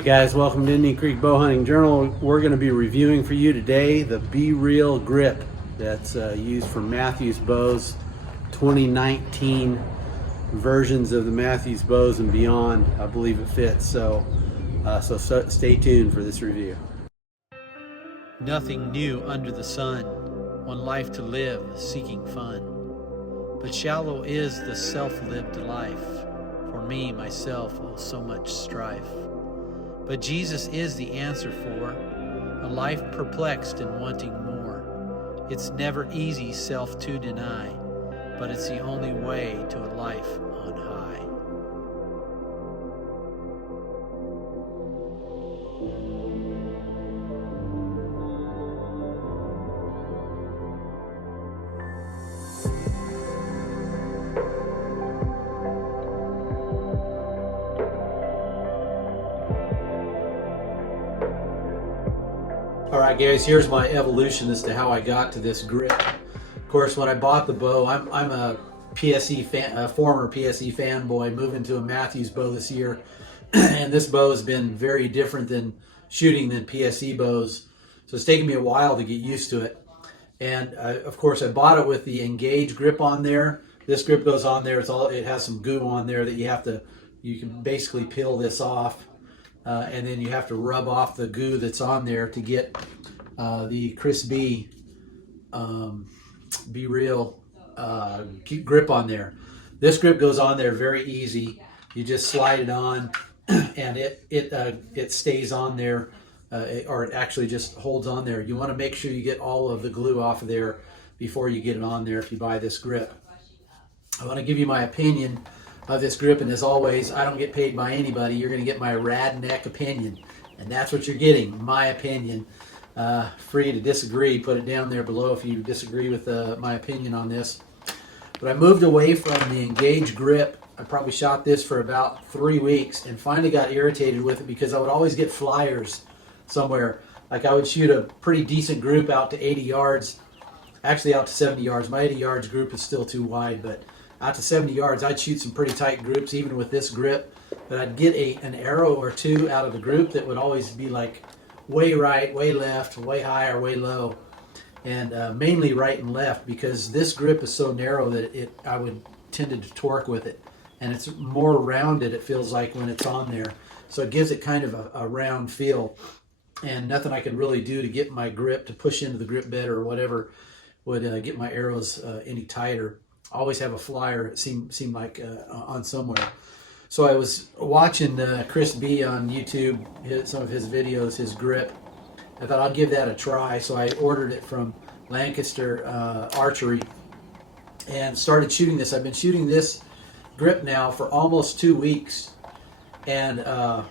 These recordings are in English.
Hey guys, welcome to Indian Creek Bow Hunting Journal. We're going to be reviewing for you today the BeeReal grip that's used for Mathews bows, 2019 versions of the Mathews bows and beyond. I believe it fits, so stay tuned for this review. Nothing new under the sun, one life to live, seeking fun. But shallow is the self-lived life, for me, myself, oh so much strife. But Jesus is the answer for a life perplexed and wanting more. It's never easy self to deny, but it's the only way to a life on high. Alright guys, here's my evolution as to how I got to this grip. Of course, when I bought the bow, I'm a PSE fan, a former PSE fanboy, moving to a Mathews bow this year. And this bow has been very different than shooting than PSE bows. So it's taken me a while to get used to it. And of course, I bought it with the Engage grip on there. This grip goes on there. It has some goo on there that you can basically peel this off. And then you have to rub off the goo that's on there to get the Chris B BeeReal grip on there. This grip goes on there very easy. You just slide it on, and it stays on there, or it actually just holds on there. You want to make sure you get all of the glue off of there before you get it on there if you buy this grip. I want to give you my opinion of this grip, and as always, I don't get paid by anybody. You're going to get my RadNek opinion, and that's what you're getting, my opinion. Free to disagree, put it down there below if you disagree with my opinion on this. But I moved away from the Engage grip. I probably shot this for about 3 weeks and finally got irritated with it because I would always get flyers somewhere. Like I would shoot a pretty decent group out to 80 yards, actually out to 70 yards. My 80 yards group is still too wide, but out to 70 yards, I'd shoot some pretty tight groups, even with this grip. But I'd get an arrow or two out of the group that would always be like way right, way left, way high, or way low. And mainly right and left, because this grip is so narrow that I would tended to torque with it. And it's more rounded, it feels like, when it's on there. So it gives it kind of a round feel. And nothing I could really do to get my grip to push into the grip better or whatever would get my arrows any tighter. Always have a flyer, it seemed like, on somewhere. So I was watching Chris B on YouTube, some of his videos, his grip. I thought I'd give that a try, so I ordered it from Lancaster Archery and started shooting this. I've been shooting this grip now for almost 2 weeks, and I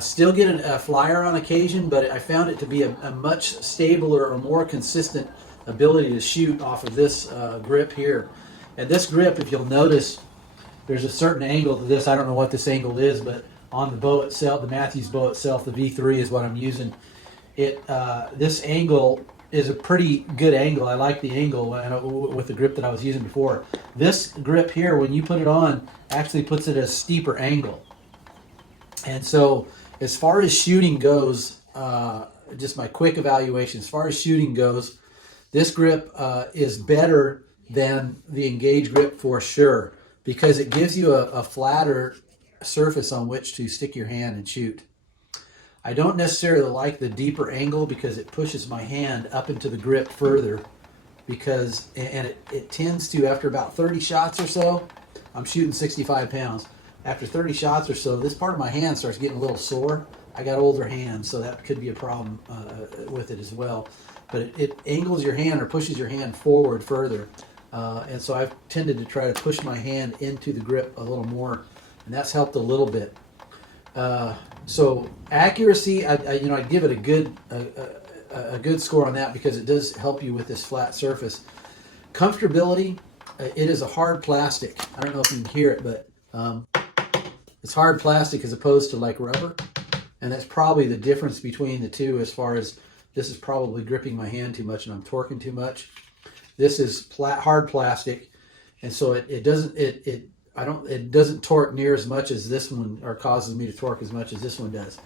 still get a flyer on occasion, but I found it to be a much stabler or more consistent ability to shoot off of this grip here. And this grip, if you'll notice, there's a certain angle to this. I don't know what this angle is, but on the bow itself, the Mathews bow itself, the V3 is what I'm using. This angle is a pretty good angle. I like the angle with the grip that I was using before. This grip here, when you put it on, actually puts it at a steeper angle. And so as far as shooting goes, just my quick evaluation, as far as shooting goes, this grip is better than the Engage grip for sure, because it gives you a flatter surface on which to stick your hand and shoot. I don't necessarily like the deeper angle because it pushes my hand up into the grip further, and it tends to, after about 30 shots or so, I'm shooting 65 pounds. After 30 shots or so, this part of my hand starts getting a little sore. I got older hands, so that could be a problem with it as well. But it angles your hand or pushes your hand forward further. And so I've tended to try to push my hand into the grip a little more, and that's helped a little bit. So accuracy, I'd give it a good score on that because it does help you with this flat surface. Comfortability, it is a hard plastic. I don't know if you can hear it, but it's hard plastic as opposed to like rubber, and that's probably the difference between the two. As far as this is probably gripping my hand too much and I'm torquing too much. This is hard plastic, and so it doesn't torque near as much as this one, or causes me to torque as much as this one does.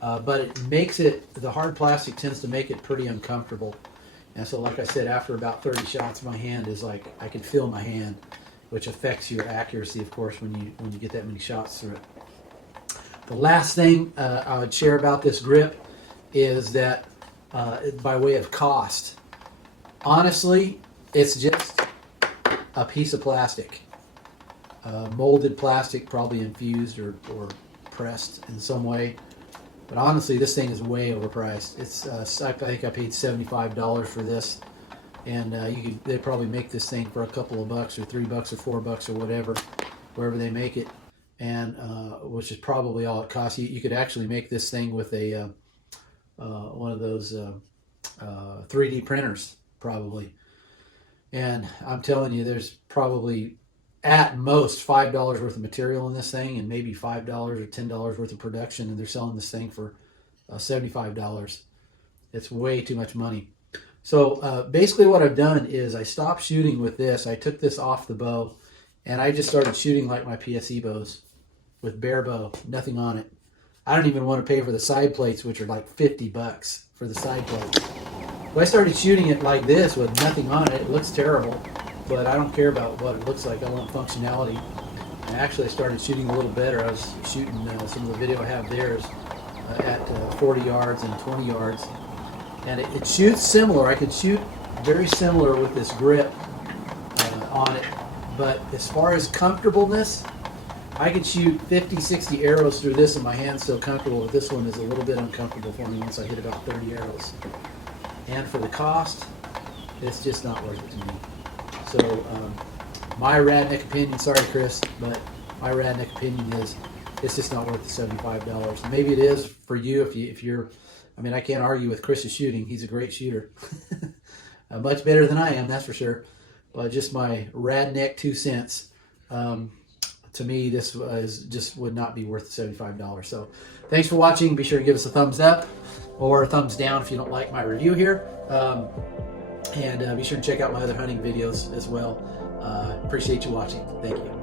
but it makes it, the hard plastic tends to make it pretty uncomfortable. And so, like I said, after about 30 shots, my hand is like, I can feel my hand, which affects your accuracy, of course, when you get that many shots through it. The last thing I would share about this grip is that by way of cost, honestly, it's just a piece of plastic, molded plastic, probably infused or pressed in some way. But honestly, this thing is way overpriced. It's I think I paid $75 for this, and they probably make this thing for a couple of bucks or $3 or $4 or whatever, wherever they make it, and which is probably all it costs. You could actually make this thing with a one of those 3D printers probably, and I'm telling you, there's probably at most $5 worth of material in this thing, and maybe $5 or $10 worth of production, and they're selling this thing for $75. It's way too much money. So basically what I've done is I stopped shooting with this. I took this off the bow, and I just started shooting like my PSE bows with bare bow, nothing on it. I don't even want to pay for the side plates, which are like $50 for the side plates. So I started shooting it like this with nothing on it. It looks terrible, but I don't care about what it looks like. I want functionality. And actually, I started shooting a little better. I was shooting some of the video I have there is at 40 yards and 20 yards. And it shoots similar. I can shoot very similar with this grip on it. But as far as comfortableness, I can shoot 50, 60 arrows through this and my hand's still comfortable. But this one is a little bit uncomfortable for me once I hit about 30 arrows. And for the cost, it's just not worth it to me. So my RadNek opinion, sorry Chris, but my RadNek opinion is it's just not worth the $75. Maybe it is for you if you're, I mean, I can't argue with Chris's shooting. He's a great shooter. Much better than I am, that's for sure. But just my RadNek 2 cents. To me, this just would not be worth the $75. So thanks for watching. Be sure to give us a thumbs up or a thumbs down if you don't like my review here. And be sure to check out my other hunting videos as well. Appreciate you watching. Thank you.